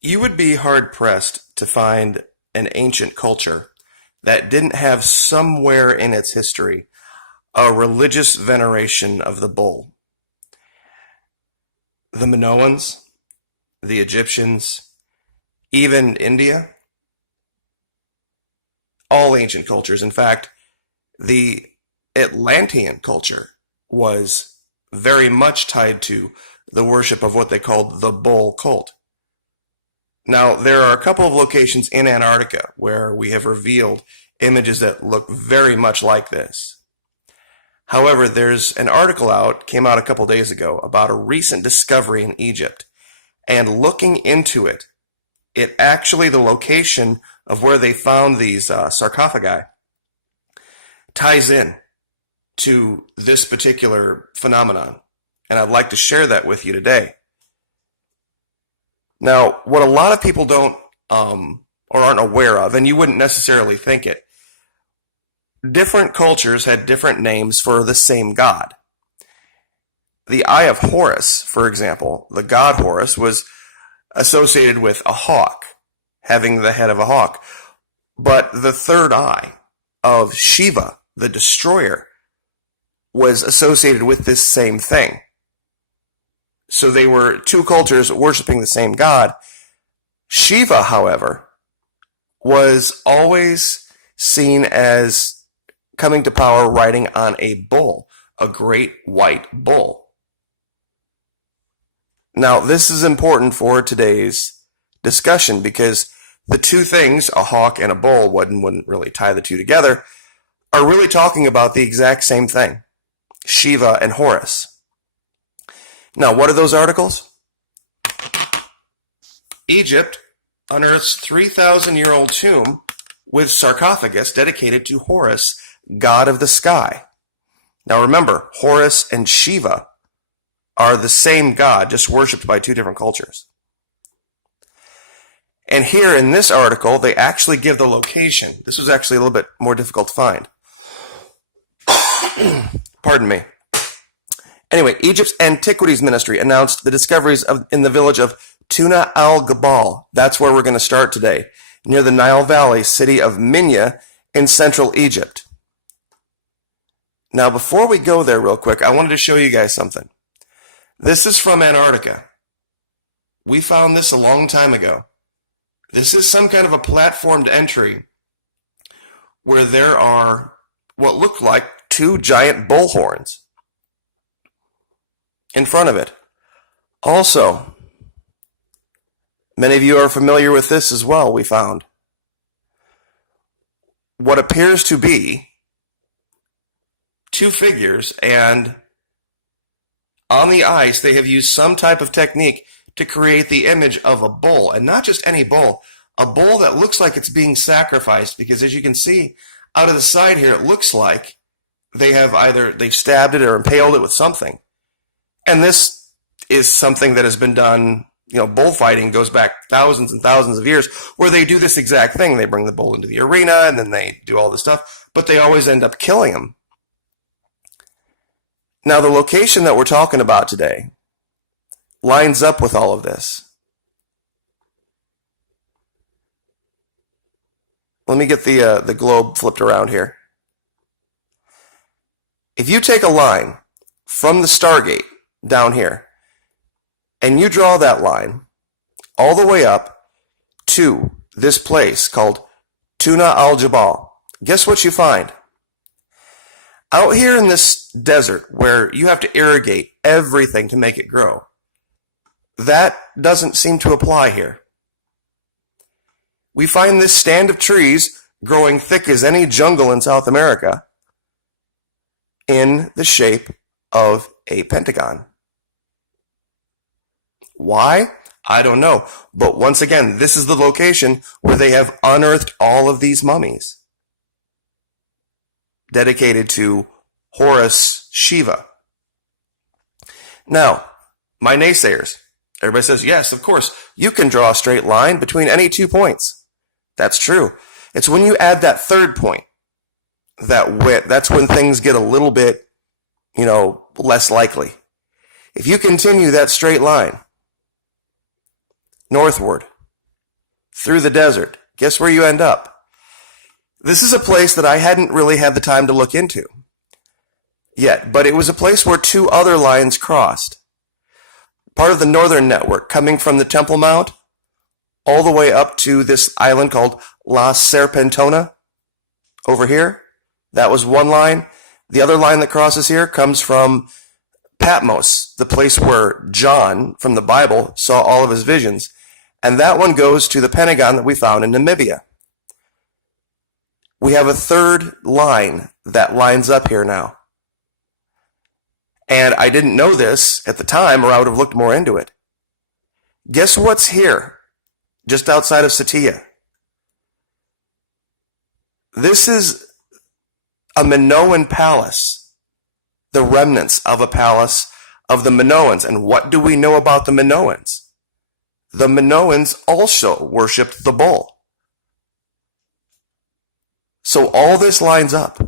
You would be hard-pressed to find an ancient culture that didn't have somewhere in its history a religious veneration of the bull. The Minoans, the Egyptians, even India, all ancient cultures. In fact, the Atlantean culture was very much tied to the worship of what they called the bull cult. Now, there are a couple of locations in Antarctica where we have revealed images that look very much like this. However, there's an article came out a couple days ago, about a recent discovery in Egypt. And looking into it, the location of where they found these sarcophagi ties in to this particular phenomenon. And I'd like to share that with you today. Now, what a lot of people don't or aren't aware of, and you wouldn't necessarily think it, different cultures had different names for the same god. The Eye of Horus, for example, the god Horus, was associated with a hawk, having the head of a hawk. But the third eye of Shiva, the destroyer, was associated with this same thing. So they were two cultures worshiping the same god. Shiva, however, was always seen as coming to power riding on a bull, a great white bull. Now, this is important for today's discussion because the two things, a hawk and a bull, wouldn't really tie the two together, are really talking about the exact same thing, Shiva and Horus. Now, what are those articles? Egypt unearths 3,000-year-old tomb with sarcophagus dedicated to Horus, god of the sky. Now remember, Horus and Shiva are the same god, just worshipped by two different cultures. And here in this article, they actually give the location. This was actually a little bit more difficult to find. Pardon me. Anyway, Egypt's Antiquities Ministry announced the discoveries in the village of Tuna al-Gabal. That's where we're going to start today, near the Nile Valley city of Minya in central Egypt. Now, before we go there real quick, I wanted to show you guys something. This is from Antarctica. We found this a long time ago. This is some kind of a platformed entry where there are what look like two giant bull horns in front of it. Also, many of you are familiar with this as well, we found. What appears to be two figures, and on the ice they have used some type of technique to create the image of a bull, and not just any bull, a bull that looks like it's being sacrificed, because as you can see out of the side here, it looks like they've stabbed it or impaled it with something. And this is something that has been done, bullfighting goes back thousands and thousands of years, where they do this exact thing. They bring the bull into the arena, and then they do all this stuff, but they always end up killing him. Now, the location that we're talking about today lines up with all of this. Let me get the globe flipped around here. If you take a line from the Stargate down here, and you draw that line all the way up to this place called Tuna al-Jabal, guess what you find? Out here in this desert where you have to irrigate everything to make it grow, that doesn't seem to apply here. We find this stand of trees growing thick as any jungle in South America in the shape of a pentagon. Why? I don't know. But once again, this is the location where they have unearthed all of these mummies dedicated to Horus Shiva. Now, my naysayers, everybody says, yes, of course, you can draw a straight line between any 2 points. That's true. It's when you add that third point, that's when things get a little bit, less likely. If you continue that straight line northward, through the desert. Guess where you end up? This is a place that I hadn't really had the time to look into yet, but it was a place where two other lines crossed. Part of the northern network coming from the Temple Mount all the way up to this island called La Serpentona over here. That was one line. The other line that crosses here comes from Patmos, the place where John from the Bible saw all of his visions. And that one goes to the Pentagon that we found in Namibia. We have a third line that lines up here now. And I didn't know this at the time, or I would have looked more into it. Guess what's here, just outside of Satia? This is a Minoan palace, the remnants of a palace of the Minoans. And what do we know about the Minoans? The Minoans also worshipped the bull. So all this lines up.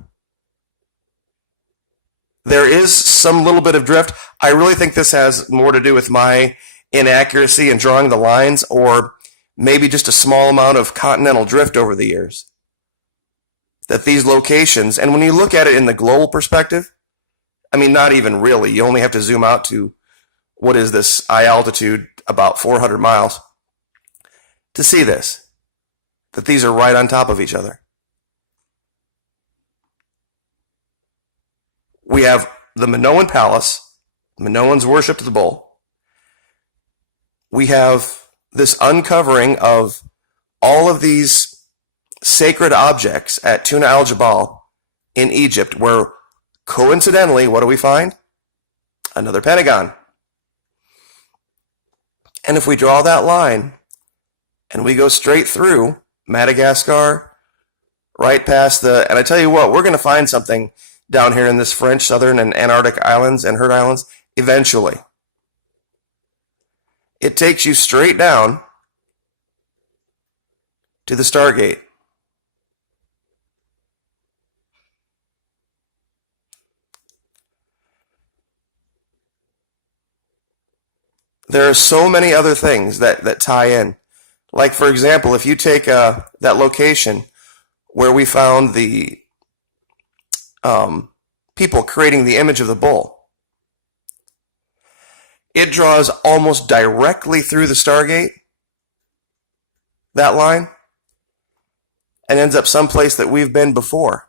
There is some little bit of drift. I really think this has more to do with my inaccuracy in drawing the lines, or maybe just a small amount of continental drift over the years. That these locations, and when you look at it in the global perspective, I mean, not even really. You only have to zoom out to, what is this, high altitude, about 400 miles, to see this, that these are right on top of each other. We have the Minoan palace. Minoans worshipped the bull. We have this uncovering of all of these sacred objects at Tuna al-Jabal in Egypt, where coincidentally, what do we find? Another pentagon. And if we draw that line and we go straight through Madagascar, right past and I tell you what, we're going to find something down here in this French, Southern, and Antarctic islands and Heard Islands eventually. It takes you straight down to the Stargate. There are so many other things that tie in. Like, for example, if you take that location where we found the people creating the image of the bull, it draws almost directly through the Stargate, that line, and ends up someplace that we've been before.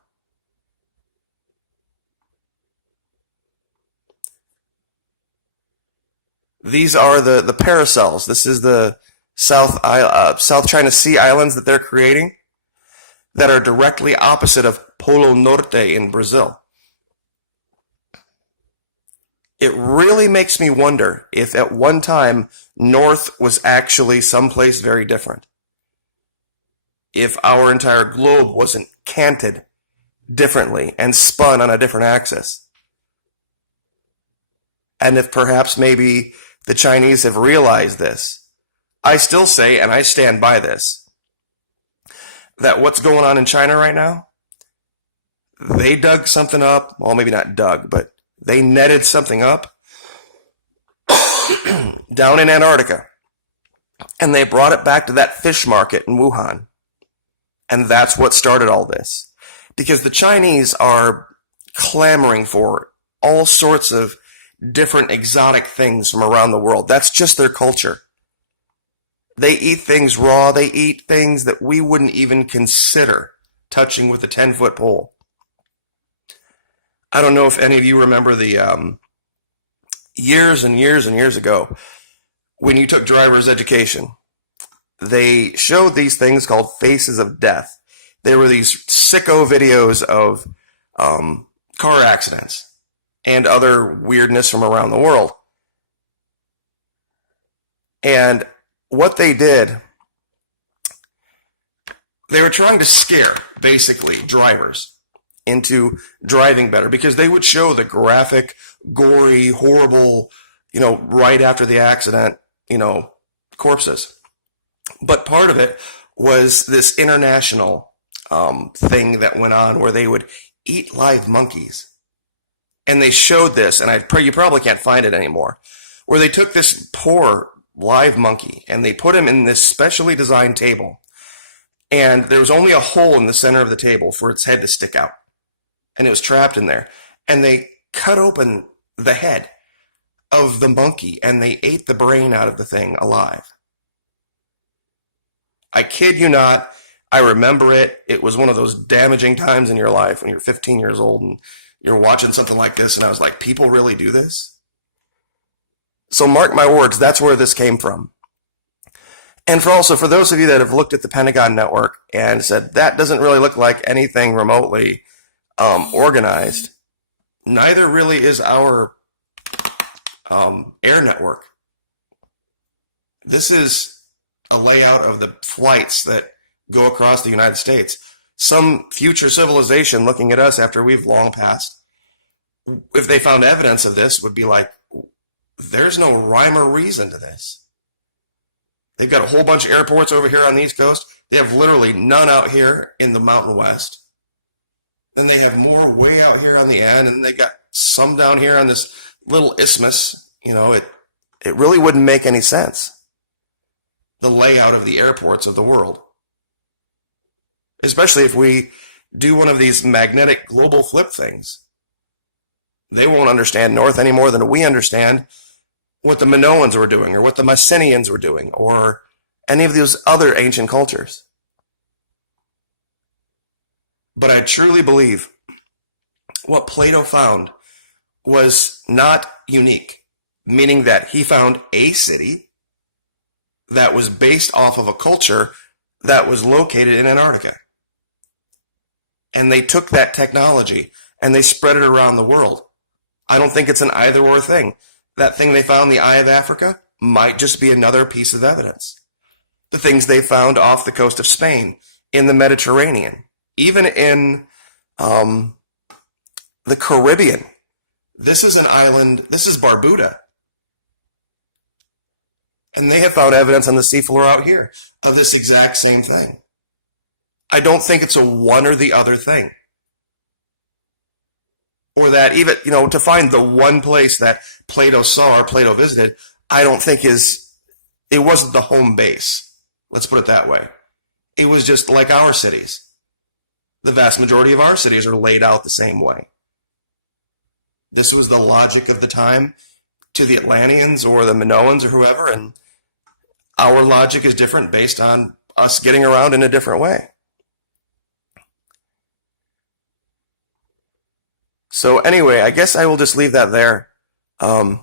These are the paracels. This is the South China Sea islands that they're creating that are directly opposite of Polo Norte in Brazil. It really makes me wonder if at one time North was actually someplace very different. If our entire globe wasn't canted differently and spun on a different axis. And if perhaps maybe the Chinese have realized this. I still say, and I stand by this, that what's going on in China right now, they dug something up, well, maybe not dug, but they netted something up down in Antarctica. And they brought it back to that fish market in Wuhan. And that's what started all this. Because the Chinese are clamoring for all sorts of different exotic things from around the world. That's just their culture. They eat things raw. They eat things that we wouldn't even consider touching with a 10-foot pole. I don't know if any of you remember the years and years and years ago when you took driver's education. They showed these things called faces of death. They were these sicko videos of car accidents and other weirdness from around the world. And what they did, they were trying to scare, basically, drivers into driving better, because they would show the graphic, gory, horrible, right after the accident, corpses. But part of it was this international thing that went on where they would eat live monkeys. And they showed this, and you probably can't find it anymore, where they took this poor live monkey, and they put him in this specially designed table. And there was only a hole in the center of the table for its head to stick out. And it was trapped in there. And they cut open the head of the monkey, and they ate the brain out of the thing alive. I kid you not. I remember it. It was one of those damaging times in your life when you're 15 years old and you're watching something like this, and I was like, people really do this? So mark my words, that's where this came from. And for those of you that have looked at the Pentagon network and said, that doesn't really look like anything remotely organized, neither really is our air network. This is a layout of the flights that go across the United States. Some future civilization looking at us after we've long passed, if they found evidence of this, would be like, there's no rhyme or reason to this. They've got a whole bunch of airports over here on the East Coast. They have literally none out here in the Mountain West. Then they have more way out here on the end, and they got some down here on this little isthmus. You know, it really wouldn't make any sense, the layout of the airports of the world. Especially if we do one of these magnetic global flip things. They won't understand North any more than we understand what the Minoans were doing, or what the Mycenaeans were doing, or any of those other ancient cultures. But I truly believe what Plato found was not unique, meaning that he found a city that was based off of a culture that was located in Antarctica. And they took that technology and they spread it around the world. I don't think it's an either-or thing. That thing they found in the Eye of Africa might just be another piece of evidence. The things they found off the coast of Spain, in the Mediterranean, even in the Caribbean. This is an island, this is Barbuda. And they have found evidence on the seafloor out here of this exact same thing. I don't think it's a one or the other thing. Or that even, to find the one place that Plato saw or Plato visited, I don't think it wasn't the home base. Let's put it that way. It was just like our cities. The vast majority of our cities are laid out the same way. This was the logic of the time to the Atlanteans or the Minoans or whoever, and our logic is different based on us getting around in a different way. So anyway, I guess I will just leave that there. The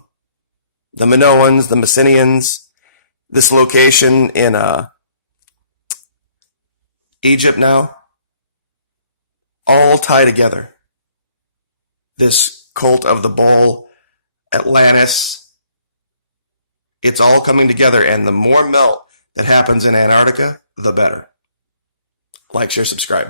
Minoans, the Mycenaeans, this location in Egypt now, all tie together. This cult of the bull, Atlantis, it's all coming together, and the more melt that happens in Antarctica, the better. Like, share, subscribe.